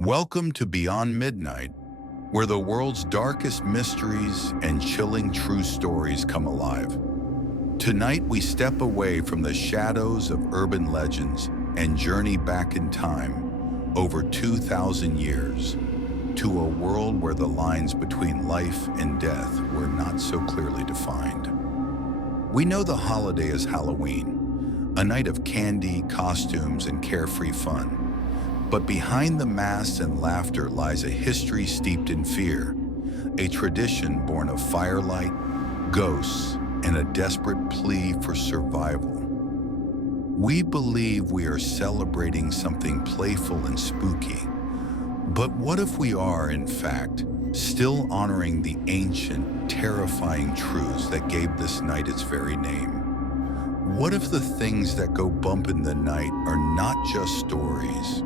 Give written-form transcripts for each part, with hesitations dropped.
Welcome to Beyond Midnight, where the world's darkest mysteries and chilling true stories come alive. Tonight, we step away from the shadows of urban legends and journey back in time, over 2,000 years, to a world where the lines between life and death were not so clearly defined. We know the holiday is Halloween, a night of candy, costumes, and carefree fun. But behind the masks and laughter lies a history steeped in fear, a tradition born of firelight, ghosts, and a desperate plea for survival. We believe we are celebrating something playful and spooky. But what if we are, in fact, still honoring the ancient, terrifying truths that gave this night its very name? What if the things that go bump in the night are not just stories,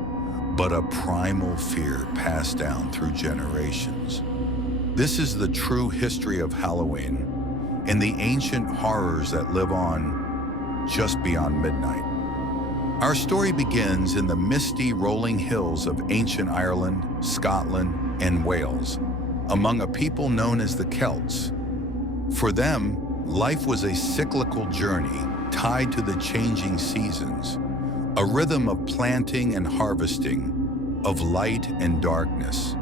but a primal fear passed down through generations? This is the true history of Halloween and the ancient horrors that live on just beyond midnight. Our story begins in the misty rolling hills of ancient Ireland, Scotland, and Wales, among a people known as the Celts. For them, life was a cyclical journey tied to the changing seasons, a rhythm of planting and harvesting, of light and darkness.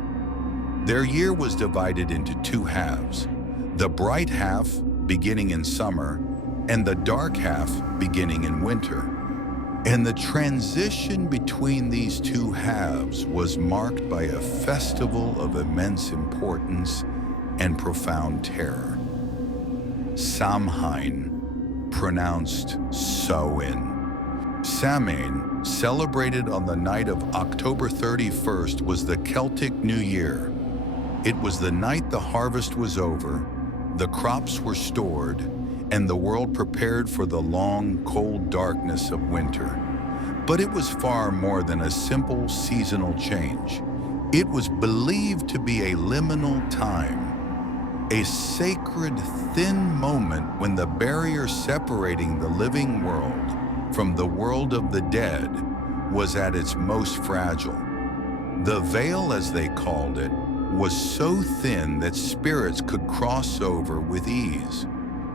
Their year was divided into two halves, the bright half beginning in summer and the dark half beginning in winter. And the transition between these two halves was marked by a festival of immense importance and profound terror. Samhain, pronounced Samhain. Samhain, celebrated on the night of October 31st, was the Celtic New Year. It was the night the harvest was over, the crops were stored, and the world prepared for the long, cold darkness of winter. But it was far more than a simple seasonal change. It was believed to be a liminal time, a sacred, thin moment when the barrier separating the living world from the world of the dead was at its most fragile. The veil, as they called it, was so thin that spirits could cross over with ease.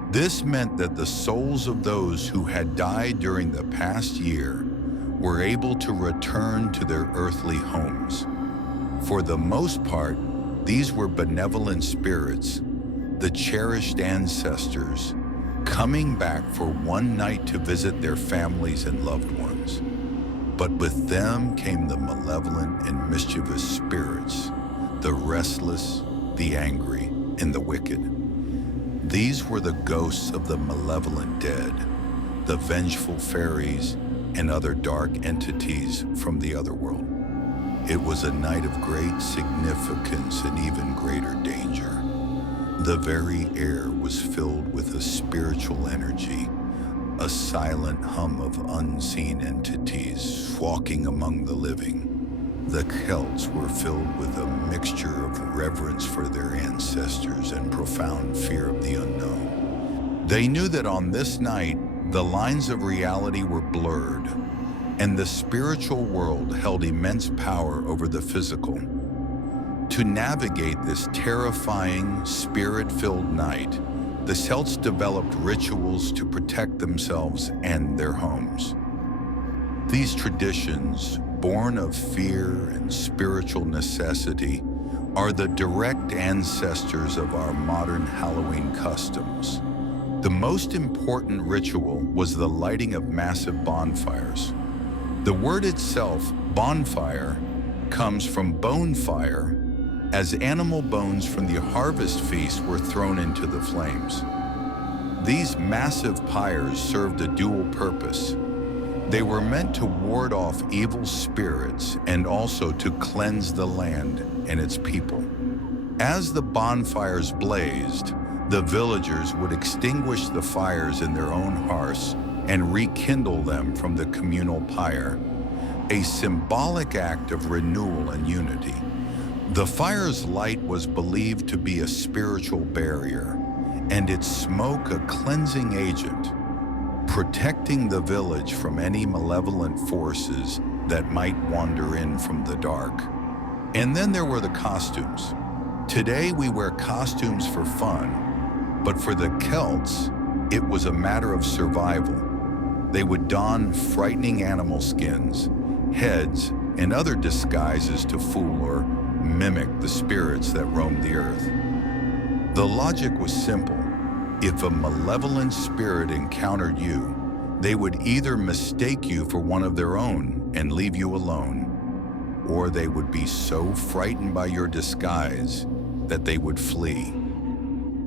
This meant that the souls of those who had died during the past year were able to return to their earthly homes. For the most part, these were benevolent spirits, the cherished ancestors, coming back for one night to visit their families and loved ones. But with them came the malevolent and mischievous spirits, the restless, the angry, and the wicked. These were the ghosts of the malevolent dead, the vengeful fairies, and other dark entities from the other world. It was a night of great significance and even greater danger. The very air was filled with a spiritual energy, a silent hum of unseen entities walking among the living. The Celts were filled with a mixture of reverence for their ancestors and profound fear of the unknown. They knew that on this night, the lines of reality were blurred, and the spiritual world held immense power over the physical. To navigate this terrifying, spirit-filled night, the Celts developed rituals to protect themselves and their homes. These traditions, born of fear and spiritual necessity, are the direct ancestors of our modern Halloween customs. The most important ritual was the lighting of massive bonfires. The word itself, bonfire, comes from bone fire, as animal bones from the harvest feast were thrown into the flames. These massive pyres served a dual purpose. They were meant to ward off evil spirits and also to cleanse the land and its people. As the bonfires blazed, the villagers would extinguish the fires in their own hearths and rekindle them from the communal pyre, a symbolic act of renewal and unity. The fire's light was believed to be a spiritual barrier, and its smoke a cleansing agent, protecting the village from any malevolent forces that might wander in from the dark. And then there were the costumes. Today we wear costumes for fun, but for the Celts, it was a matter of survival. They would don frightening animal skins, heads, and other disguises to fool or mimic the spirits that roamed the earth. The logic was simple. If a malevolent spirit encountered you, they would either mistake you for one of their own and leave you alone, or they would be so frightened by your disguise that they would flee.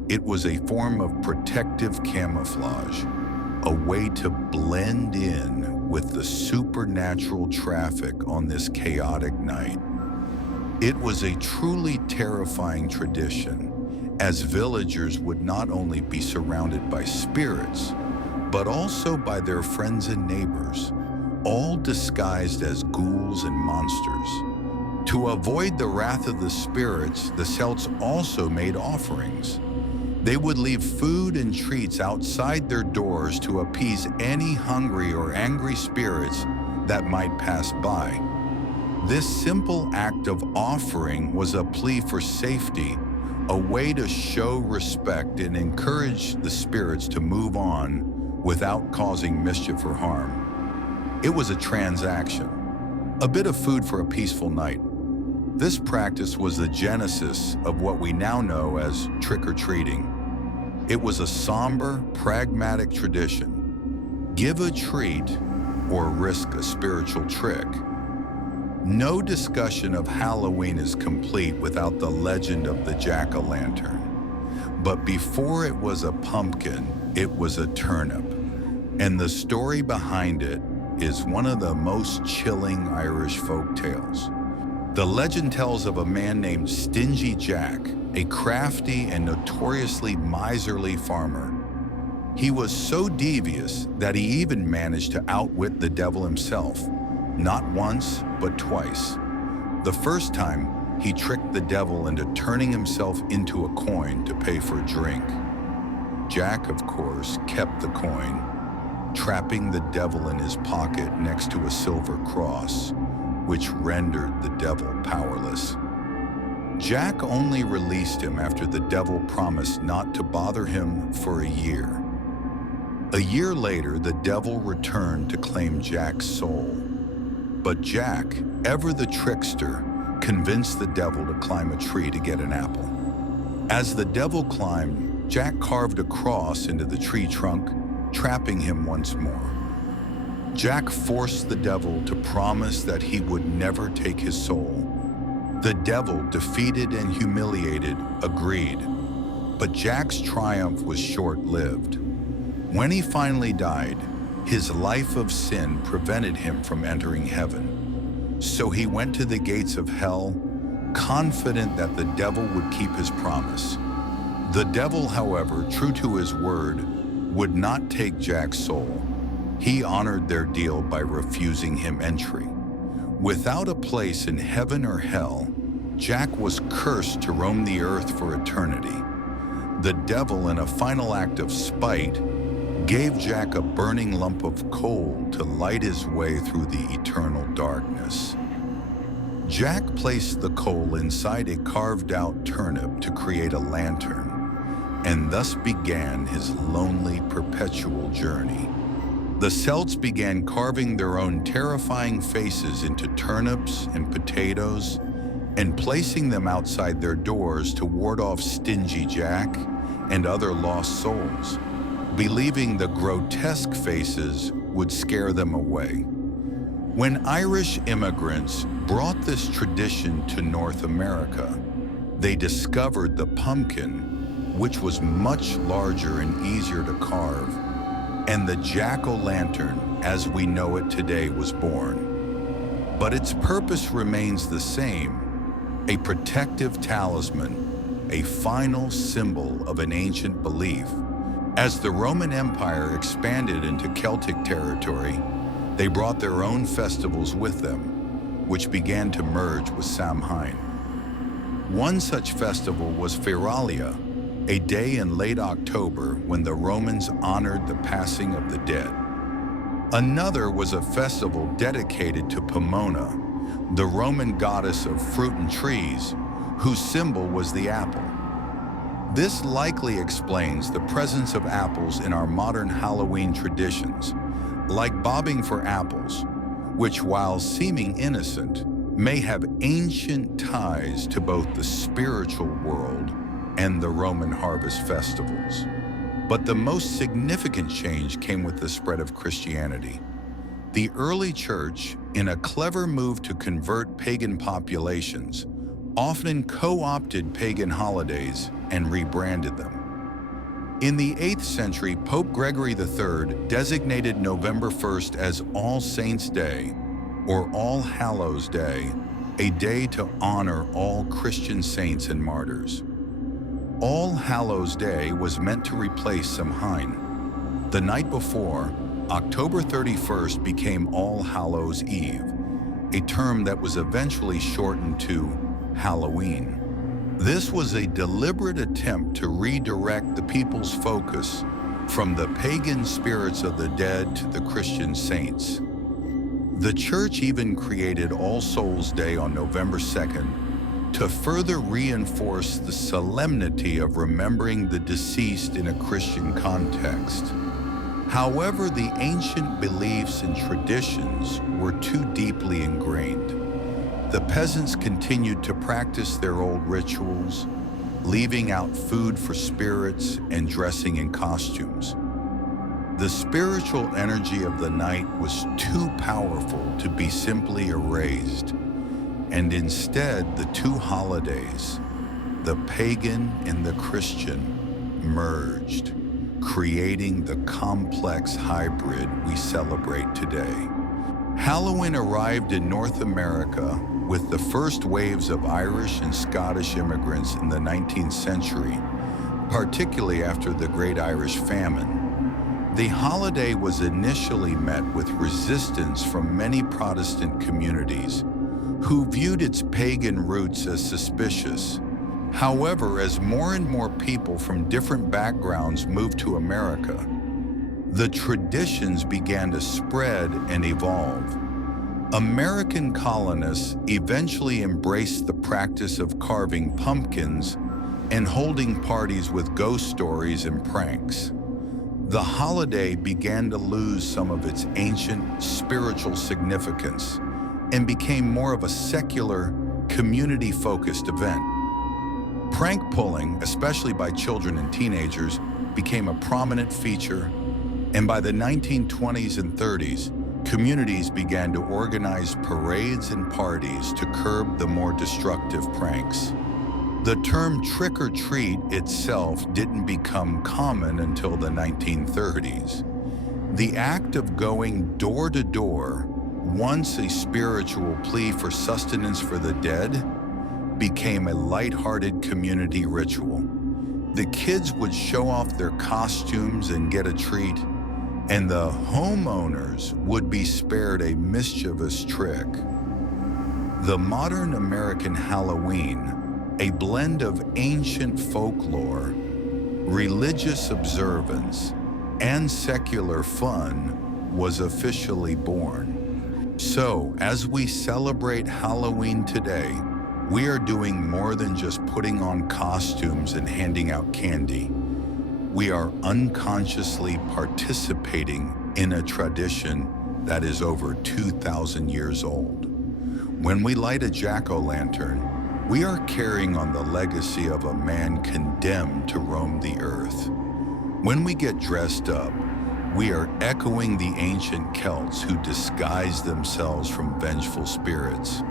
It was a form of protective camouflage, a way to blend in with the supernatural traffic on this chaotic night. It was a truly terrifying tradition, as villagers would not only be surrounded by spirits, but also by their friends and neighbors, all disguised as ghouls and monsters. To avoid the wrath of the spirits, the Celts also made offerings. They would leave food and treats outside their doors to appease any hungry or angry spirits that might pass by. This simple act of offering was a plea for safety, a way to show respect and encourage the spirits to move on without causing mischief or harm. It was a transaction, a bit of food for a peaceful night. This practice was the genesis of what we now know as trick-or-treating. It was a somber, pragmatic tradition. Give a treat or risk a spiritual trick. No discussion of Halloween is complete without the legend of the jack-o'-lantern. But before it was a pumpkin, it was a turnip. And the story behind it is one of the most chilling Irish folk tales. The legend tells of a man named Stingy Jack, a crafty and notoriously miserly farmer. He was so devious that he even managed to outwit the devil himself, not once, but twice. The first time, he tricked the devil into turning himself into a coin to pay for a drink. Jack, of course, kept the coin, trapping the devil in his pocket next to a silver cross, which rendered the devil powerless. Jack only released him after the devil promised not to bother him for a year. A year later, the devil returned to claim Jack's soul. But Jack, ever the trickster, convinced the devil to climb a tree to get an apple. As the devil climbed, Jack carved a cross into the tree trunk, trapping him once more. Jack forced the devil to promise that he would never take his soul. The devil, defeated and humiliated, agreed. But Jack's triumph was short-lived. When he finally died, his life of sin prevented him from entering heaven. So he went to the gates of hell, confident that the devil would keep his promise. The devil, however, true to his word, would not take Jack's soul. He honored their deal by refusing him entry. Without a place in heaven or hell, Jack was cursed to roam the earth for eternity. The devil, in a final act of spite, gave Jack a burning lump of coal to light his way through the eternal darkness. Jack placed the coal inside a carved-out turnip to create a lantern, and thus began his lonely, perpetual journey. The Celts began carving their own terrifying faces into turnips and potatoes and placing them outside their doors to ward off Stingy Jack and other lost souls, believing the grotesque faces would scare them away. When Irish immigrants brought this tradition to North America, they discovered the pumpkin, which was much larger and easier to carve, and the jack-o'-lantern, as we know it today, was born. But its purpose remains the same, a protective talisman, a final symbol of an ancient belief. As the Roman Empire expanded into Celtic territory, they brought their own festivals with them, which began to merge with Samhain. One such festival was Feralia, a day in late October when the Romans honored the passing of the dead. Another was a festival dedicated to Pomona, the Roman goddess of fruit and trees, whose symbol was the apple. This likely explains the presence of apples in our modern Halloween traditions, like bobbing for apples, which, while seeming innocent, may have ancient ties to both the spiritual world and the Roman harvest festivals. But the most significant change came with the spread of Christianity. The early church, in a clever move to convert pagan populations, often co-opted pagan holidays and rebranded them. In the 8th century, Pope Gregory III designated November 1st as All Saints' Day, or All Hallows' Day, a day to honor all Christian saints and martyrs. All Hallows' Day was meant to replace Samhain. The night before, October 31st became All Hallows' Eve, a term that was eventually shortened to Halloween. This was a deliberate attempt to redirect the people's focus from the pagan spirits of the dead to the Christian saints. The church even created All Souls' Day on November 2nd to further reinforce the solemnity of remembering the deceased in a Christian context. However, the ancient beliefs and traditions were too deeply ingrained. The peasants continued to practice their old rituals, leaving out food for spirits and dressing in costumes. The spiritual energy of the night was too powerful to be simply erased, and instead the two holidays, the pagan and the Christian, merged, creating the complex hybrid we celebrate today. Halloween arrived in North America with the first waves of Irish and Scottish immigrants in the 19th century, particularly after the Great Irish Famine. The holiday was initially met with resistance from many Protestant communities who viewed its pagan roots as suspicious. However, as more and more people from different backgrounds moved to America, the traditions began to spread and evolve. American colonists eventually embraced the practice of carving pumpkins and holding parties with ghost stories and pranks. The holiday began to lose some of its ancient spiritual significance and became more of a secular, community-focused event. Prank pulling, especially by children and teenagers, became a prominent feature, and by the 1920s and 30s, communities began to organize parades and parties to curb the more destructive pranks. The term trick-or-treat itself didn't become common until the 1930s. The act of going door to door, once a spiritual plea for sustenance for the dead, became a lighthearted community ritual. The kids would show off their costumes and get a treat, and the homeowners would be spared a mischievous trick. The modern American Halloween, a blend of ancient folklore, religious observance, and secular fun, was officially born. So, as we celebrate Halloween today, we are doing more than just putting on costumes and handing out candy. We are unconsciously participating in a tradition that is over 2,000 years old. When we light a jack-o'-lantern, we are carrying on the legacy of a man condemned to roam the earth. When we get dressed up, we are echoing the ancient Celts who disguised themselves from vengeful spirits.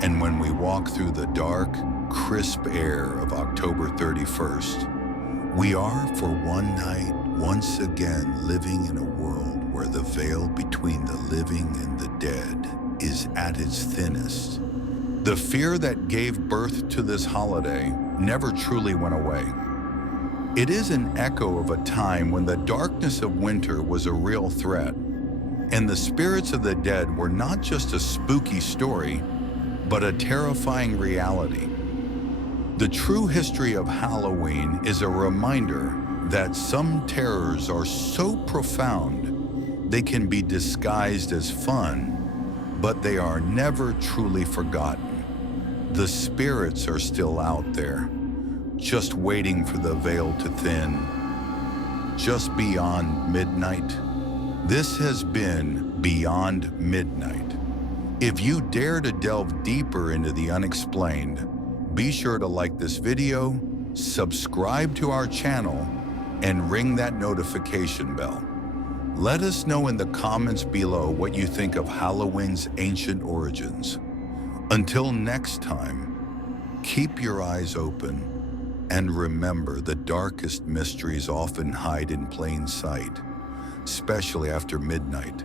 And when we walk through the dark, crisp air of October 31st, we are, for one night, once again living in a world where the veil between the living and the dead is at its thinnest. The fear that gave birth to this holiday never truly went away. It is an echo of a time when the darkness of winter was a real threat, and the spirits of the dead were not just a spooky story, but a terrifying reality. The true history of Halloween is a reminder that some terrors are so profound they can be disguised as fun, but they are never truly forgotten. The spirits are still out there, just waiting for the veil to thin. Just beyond midnight. This has been Beyond Midnight. If you dare to delve deeper into the unexplained, be sure to like this video, subscribe to our channel, and ring that notification bell. Let us know in the comments below what you think of Halloween's ancient origins. Until next time, keep your eyes open and remember the darkest mysteries often hide in plain sight, especially after midnight.